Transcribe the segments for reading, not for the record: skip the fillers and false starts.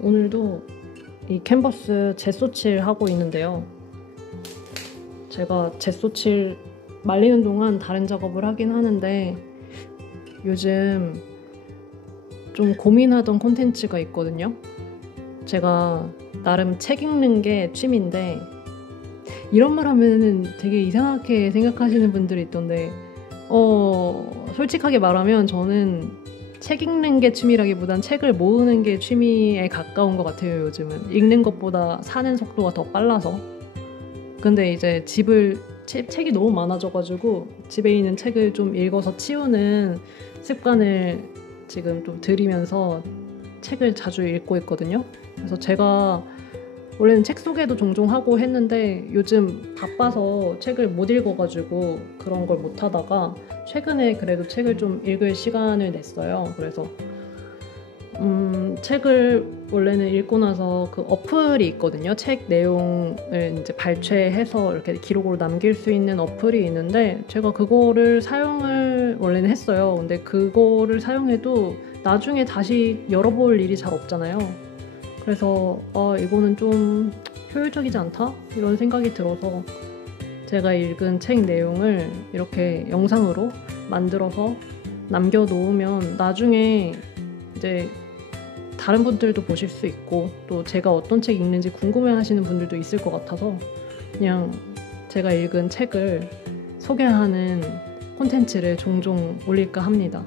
오늘도 이 캔버스 젯소칠 하고 있는데요. 제가 젯소칠 말리는 동안 다른 작업을 하긴 하는데 요즘 좀 고민하던 콘텐츠가 있거든요. 제가 나름 책 읽는 게 취미인데 이런 말 하면은 되게 이상하게 생각하시는 분들이 있던데 솔직하게 말하면 저는 책 읽는 게 취미라기보단 책을 모으는 게 취미에 가까운 것 같아요. 요즘은 읽는 것보다 사는 속도가 더 빨라서. 근데 이제 책이 너무 많아져가지고 집에 있는 책을 좀 읽어서 치우는 습관을 지금 좀 들이면서 책을 자주 읽고 있거든요. 그래서 제가 원래는 책 소개도 종종 하고 했는데 요즘 바빠서 책을 못 읽어가지고 그런 걸 못 하다가 최근에 그래도 책을 좀 읽을 시간을 냈어요. 그래서 책을 원래는 읽고 나서 그 어플이 있거든요. 책 내용을 이제 발췌해서 이렇게 기록으로 남길 수 있는 어플이 있는데 제가 그거를 사용을 원래는 했어요. 근데 그거를 사용해도 나중에 다시 열어볼 일이 잘 없잖아요. 그래서 이거는 좀 효율적이지 않다? 이런 생각이 들어서 제가 읽은 책 내용을 이렇게 영상으로 만들어서 남겨놓으면 나중에 이제 다른 분들도 보실 수 있고 또 제가 어떤 책 읽는지 궁금해하시는 분들도 있을 것 같아서 그냥 제가 읽은 책을 소개하는 콘텐츠를 종종 올릴까 합니다.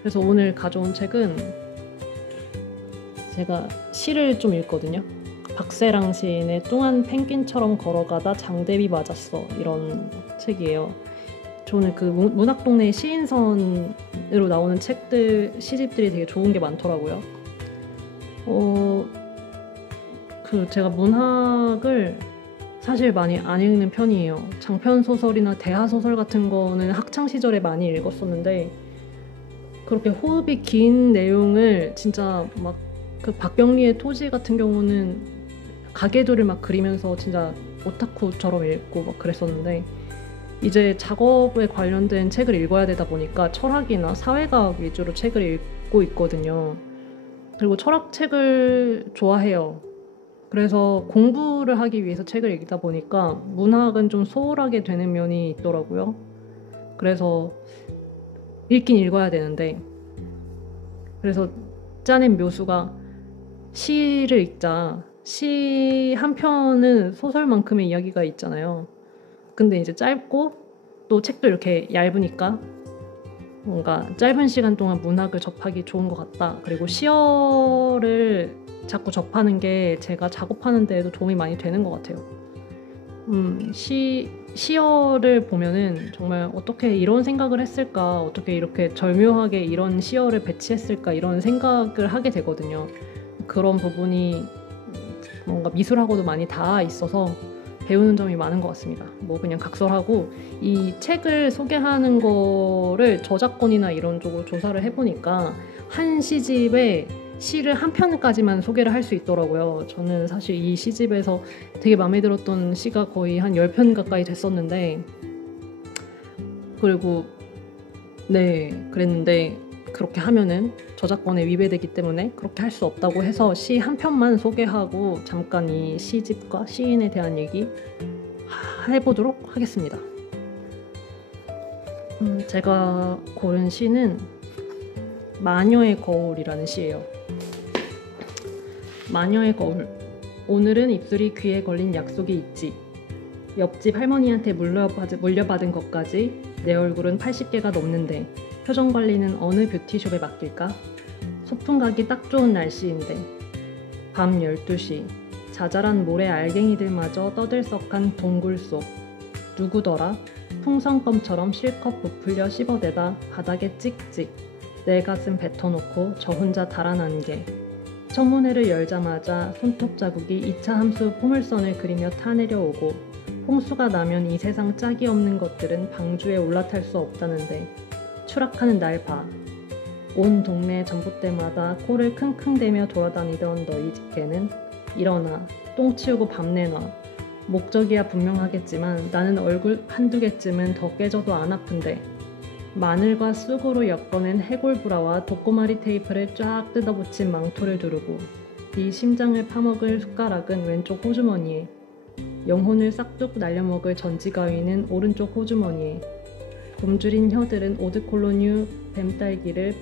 그래서 오늘 가져온 책은 제가 시를 좀 읽거든요. 박세랑 시인의 뚱한 펭귄처럼 걸어가다 장대비 맞았어, 이런 책이에요. 저는 그 문학동네 시인선으로 나오는 책들, 시집들이 되게 좋은 게 많더라고요. 제가 문학을 사실 많이 안 읽는 편이에요. 장편 소설이나 대하 소설 같은 거는 학창 시절에 많이 읽었었는데 그렇게 호흡이 긴 내용을 진짜 막 그 박경리의 토지 같은 경우는 가계도를 막 그리면서 진짜 오타쿠처럼 읽고 막 그랬었는데 이제 작업에 관련된 책을 읽어야 되다 보니까 철학이나 사회과학 위주로 책을 읽고 있거든요. 그리고 철학책을 좋아해요. 그래서 공부를 하기 위해서 책을 읽다 보니까 문학은 좀 소홀하게 되는 면이 있더라고요. 그래서 읽긴 읽어야 되는데 그래서 짜낸 묘수가 시를 읽자. 시 한 편은 소설만큼의 이야기가 있잖아요. 근데 이제 짧고 또 책도 이렇게 얇으니까 뭔가 짧은 시간 동안 문학을 접하기 좋은 것 같다. 그리고 시어를 자꾸 접하는 게 제가 작업하는 데에도 도움이 많이 되는 것 같아요. 시어를 보면은 정말 어떻게 이런 생각을 했을까, 어떻게 이렇게 절묘하게 이런 시어를 배치했을까 이런 생각을 하게 되거든요. 그런 부분이 뭔가 미술하고도 많이 닿아 있어서 배우는 점이 많은 것 같습니다. 뭐 그냥 각설하고 이 책을 소개하는 거를 저작권이나 이런 쪽으로 조사를 해보니까 한 시집에 시를 한 편까지만 소개를 할 수 있더라고요. 저는 사실 이 시집에서 되게 마음에 들었던 시가 거의 한 10편 가까이 됐었는데 그리고 그랬는데 그렇게 하면은 저작권에 위배되기 때문에 그렇게 할 수 없다고 해서 시 한 편만 소개하고 잠깐 이 시집과 시인에 대한 얘기 해보도록 하겠습니다. 제가 고른 시는 마녀의 거울이라는 시예요. 마녀의 거울. 오늘은 입술이 귀에 걸린 약속이 있지. 옆집 할머니한테 물려받은 것까지 내 얼굴은 80개가 넘는데 표정 관리는 어느 뷰티숍에 맡길까? 소풍 가기 딱 좋은 날씨인데. 밤 12시 자잘한 모래 알갱이들마저 떠들썩한 동굴 속. 누구더라? 풍선껌처럼 실컷 부풀려 씹어대다 바닥에 찍찍. 내 가슴 뱉어놓고 저 혼자 달아난 게. 청문회를 열자마자 손톱 자국이 2차 함수 포물선을 그리며 타내려오고 홍수가 나면 이 세상 짝이 없는 것들은 방주에 올라탈 수 없다는데 추락하는 날 봐. 온 동네 전봇대마다 코를 킁킁대며 돌아다니던 너희 집게는 일어나 똥 치우고 밥 내놔. 목적이야 분명하겠지만 나는 얼굴 한두 개쯤은 더 깨져도 안 아픈데. 마늘과 쑥으로 엮어낸 해골브라와 독고마리 테이프를 쫙 뜯어붙인 망토를 두르고 네 심장을 파먹을 숟가락은 왼쪽 호주머니에, 영혼을 싹둑 날려먹을 전지가위는 오른쪽 호주머니에, 곰줄인 혀들은 오드콜로뉴 뱀딸기를,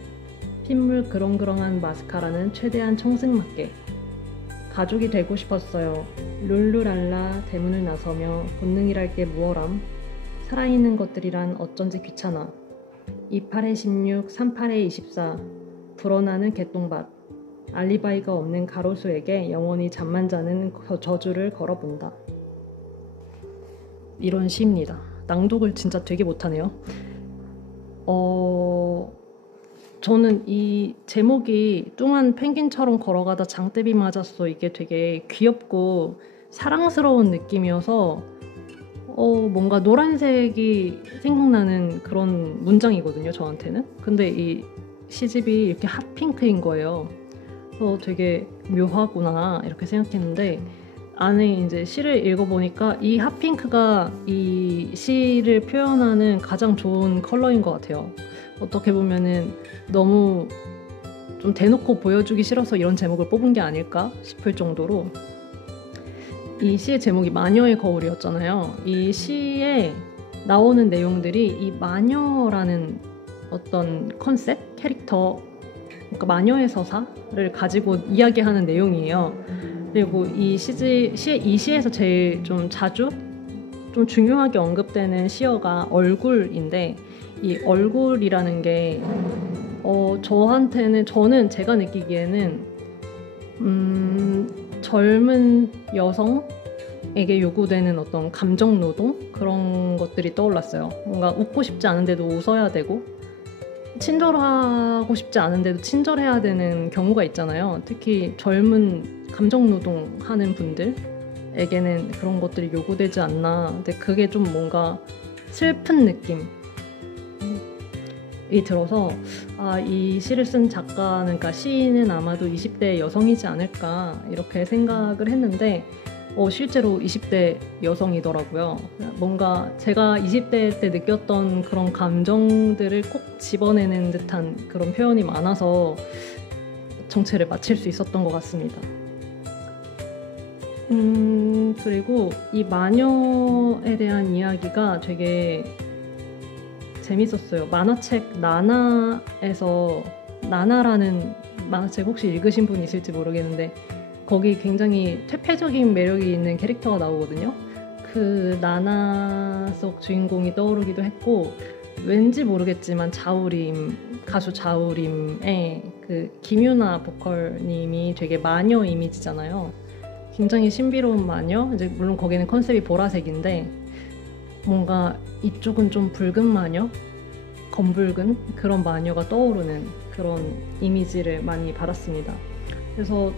핏물 그렁그렁한 마스카라는 최대한 청승맞게. 가족이 되고 싶었어요. 룰루랄라 대문을 나서며 본능이랄 게 무어람. 살아있는 것들이란 어쩐지 귀찮아. 28에 16, 38에 24. 불어나는 개똥밭. 알리바이가 없는 가로수에게 영원히 잠만 자는 저주를 걸어본다. 이런 시입니다. 낭독을 진짜 되게 못하네요. 저는 이 제목이 뚱한 펭귄처럼 걸어가다 장대비 맞았어, 이게 되게 귀엽고 사랑스러운 느낌이어서 뭔가 노란색이 생각나는 그런 문장이거든요, 저한테는. 근데 이 시집이 이렇게 핫핑크인 거예요. 그래서 되게 묘하구나 이렇게 생각했는데, 안에 이제 시를 읽어보니까 이 핫핑크가 이 시를 표현하는 가장 좋은 컬러인 것 같아요. 어떻게 보면은 너무 좀 대놓고 보여주기 싫어서 이런 제목을 뽑은 게 아닐까 싶을 정도로. 이 시의 제목이 마녀의 거울이었잖아요. 이 시에 나오는 내용들이 이 마녀라는 어떤 컨셉, 캐릭터, 그러니까 마녀의 서사를 가지고 이야기하는 내용이에요. 그리고 이 시에서 제일 좀 자주 좀 중요하게 언급되는 시어가 얼굴인데, 이 얼굴이라는 게 저는 제가 느끼기에는 젊은 여성에게 요구되는 어떤 감정 노동, 그런 것들이 떠올랐어요. 뭔가 웃고 싶지 않은데도 웃어야 되고, 친절하고 싶지 않은데도 친절해야 되는 경우가 있잖아요. 특히 젊은 감정 노동하는 분들에게는 그런 것들이 요구되지 않나. 근데 그게 좀 뭔가 슬픈 느낌이 들어서, 이 시를 쓴 작가는, 그러니까 시인은 아마도 20대 여성이지 않을까 이렇게 생각을 했는데, 실제로 20대 여성이더라고요. 뭔가 제가 20대 때 느꼈던 그런 감정들을 꼭 집어내는 듯한 그런 표현이 많아서 정체를 맞힐 수 있었던 것 같습니다. 그리고 이 마녀에 대한 이야기가 되게 재밌었어요. 만화책 나나에서, 나나라는 만화책 혹시 읽으신 분 있을지 모르겠는데, 거기 굉장히 퇴폐적인 매력이 있는 캐릭터가 나오거든요. 그 나나 속 주인공이 떠오르기도 했고, 왠지 모르겠지만 가수 자우림의 그 김유나 보컬님이 되게 마녀 이미지잖아요. 굉장히 신비로운 마녀. 이제 물론 거기는 컨셉이 보라색인데, 뭔가 이쪽은 좀 붉은 마녀, 검붉은 그런 마녀가 떠오르는 그런 이미지를 많이 받았습니다. 그래서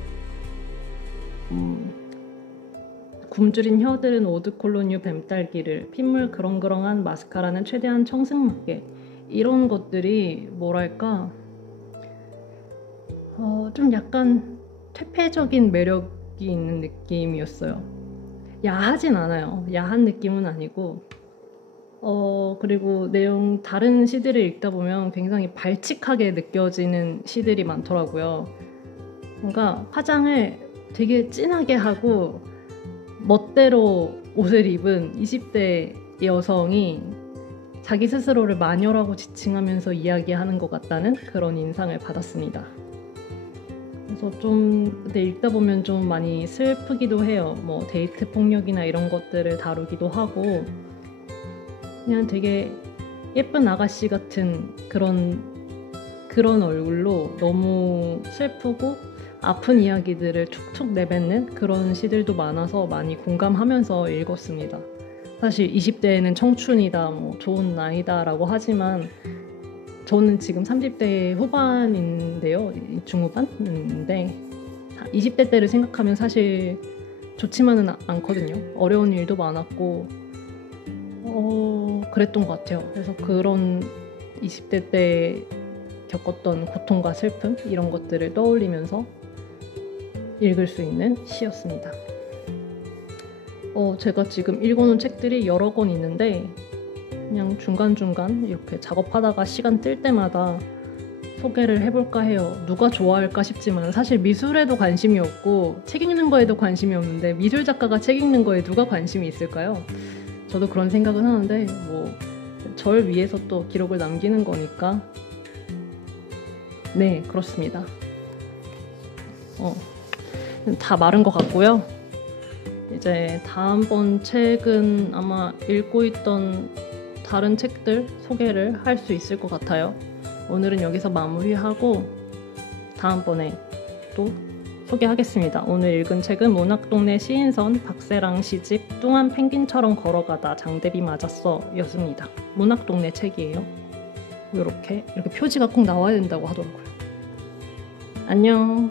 굶주린 혀들은 오드콜로뉴 뱀딸기를, 핏물 그렁그렁한 마스카라는 최대한 청승맞게, 이런 것들이 뭐랄까 좀 약간 퇴폐적인 매력이 있는 느낌이었어요. 야하진 않아요. 야한 느낌은 아니고, 그리고 다른 시들을 읽다 보면 굉장히 발칙하게 느껴지는 시들이 많더라고요. 뭔가 화장을 되게 진하게 하고 멋대로 옷을 입은 20대 여성이 자기 스스로를 마녀라고 지칭하면서 이야기하는 것 같다는 그런 인상을 받았습니다. 그래서 근데 읽다 보면 좀 많이 슬프기도 해요. 뭐 데이트 폭력이나 이런 것들을 다루기도 하고, 그냥 되게 예쁜 아가씨 같은 그런 얼굴로 너무 슬프고 아픈 이야기들을 툭툭 내뱉는 그런 시들도 많아서 많이 공감하면서 읽었습니다. 사실 20대에는 청춘이다, 뭐 좋은 나이다 라고 하지만, 저는 지금 30대 후반인데요. 중후반인데 20대 때를 생각하면 사실 좋지만은 않거든요. 어려운 일도 많았고 그랬던 것 같아요. 그래서 그런 20대 때 겪었던 고통과 슬픔, 이런 것들을 떠올리면서 읽을 수 있는 시였습니다. 제가 지금 읽어놓은 책들이 여러 권 있는데, 그냥 중간중간 이렇게 작업하다가 시간 뜰 때마다 소개를 해볼까 해요. 누가 좋아할까 싶지만 사실 미술에도 관심이 없고 책 읽는 거에도 관심이 없는데 미술 작가가 책 읽는 거에 누가 관심이 있을까요? 저도 그런 생각은 하는데 뭐 절 위해서 또 기록을 남기는 거니까 네, 그렇습니다. 다 마른 것 같고요. 이제 다음번 책은 아마 읽고 있던 다른 책들 소개를 할 수 있을 것 같아요. 오늘은 여기서 마무리하고 다음번에 또 소개하겠습니다. 오늘 읽은 책은 문학동네 시인선 박세랑 시집 뚱한 펭귄처럼 걸어가다 장대비 맞았어 였습니다. 문학동네 책이에요. 이렇게 표지가 꼭 나와야 된다고 하더라고요. 안녕.